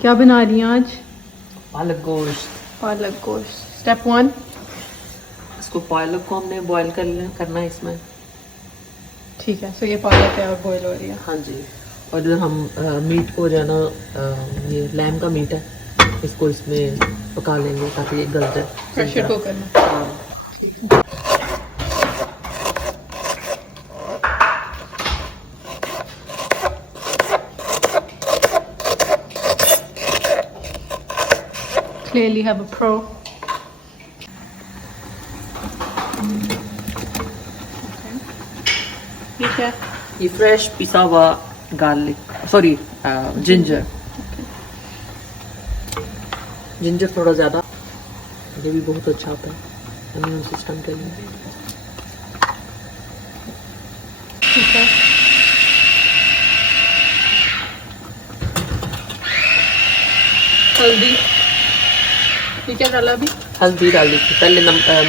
क्या बना रही हैं आज? पालक गोश्त। पालक गोश्त। स्टेप 1, इसको पालक को हमने बॉईल करना है इसमें। ठीक है। सो ये पालक है और बॉईल हो रही है। हाँ जी। और जो हम मीट को जो है ना, ये लैम का मीट है, इसको इसमें पका लेंगे ताकि ये गल जाए। प्रेशर कुकर में। हाँ। Clearly have a pro. ठीक है। ये फ्रेश पिसा हुआ गार्लिक, सॉरी जिंजर। जिंजर थोड़ा ज़्यादा, ये भी बहुत अच्छा होता है इम्यून सिस्टम के लिए। ठीक है। हल्दी, ये क्या डाला अभी? हल्दी डाली थी पहले,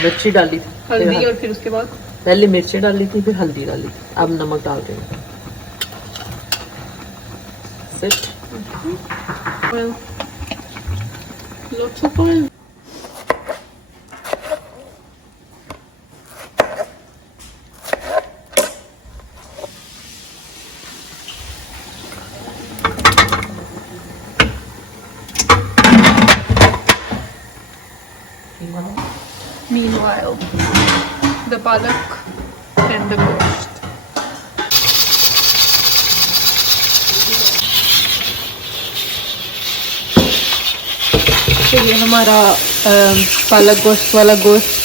मिर्ची डाली थी। हल्दी और फिर उसके बाद पहले मिर्ची डाली थी, फिर हल्दी डाली थी, अब नमक डाल रही हूँ। Sit. oil. Lots of oil. Meanwhile, the palak and the gosht. तो ये हमारा पालक गोश्त वाला गोश्त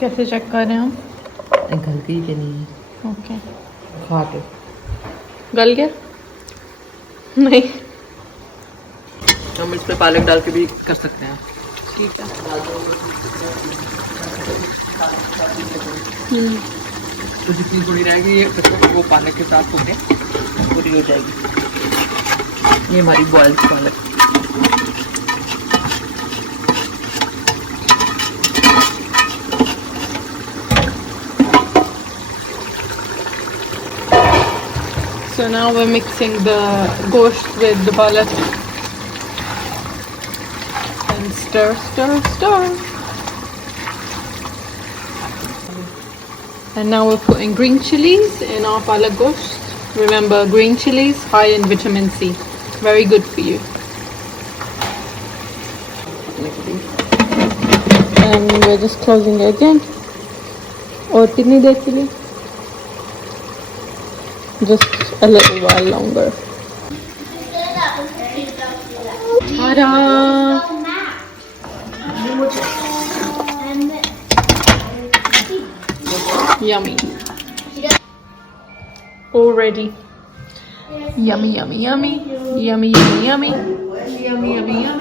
कैसे चेक कर रहे हैं हम? गलती के नहीं है। ओके। खा के गल गया? नहीं। हम इस पे पालक डाल के भी कर सकते हैं। ठीक है। तो जितनी थोड़ी रहेगी ये वो पालक के साथ होके पूरी हो जाएगी। ये हमारी बॉइल्ड पालक। So now we're mixing the gosht with the palak and stir, stir, stir. And now we're putting green chilies in our palak gosht. Remember, green chilies high in vitamin C, very good for you. And we're just closing it again. और कितनी देर के लिए? Just a little while longer. Ta-da! Yummy. Already. Yummy, yummy, yummy. Yummy, yummy, yummy. Yummy, yummy, yummy.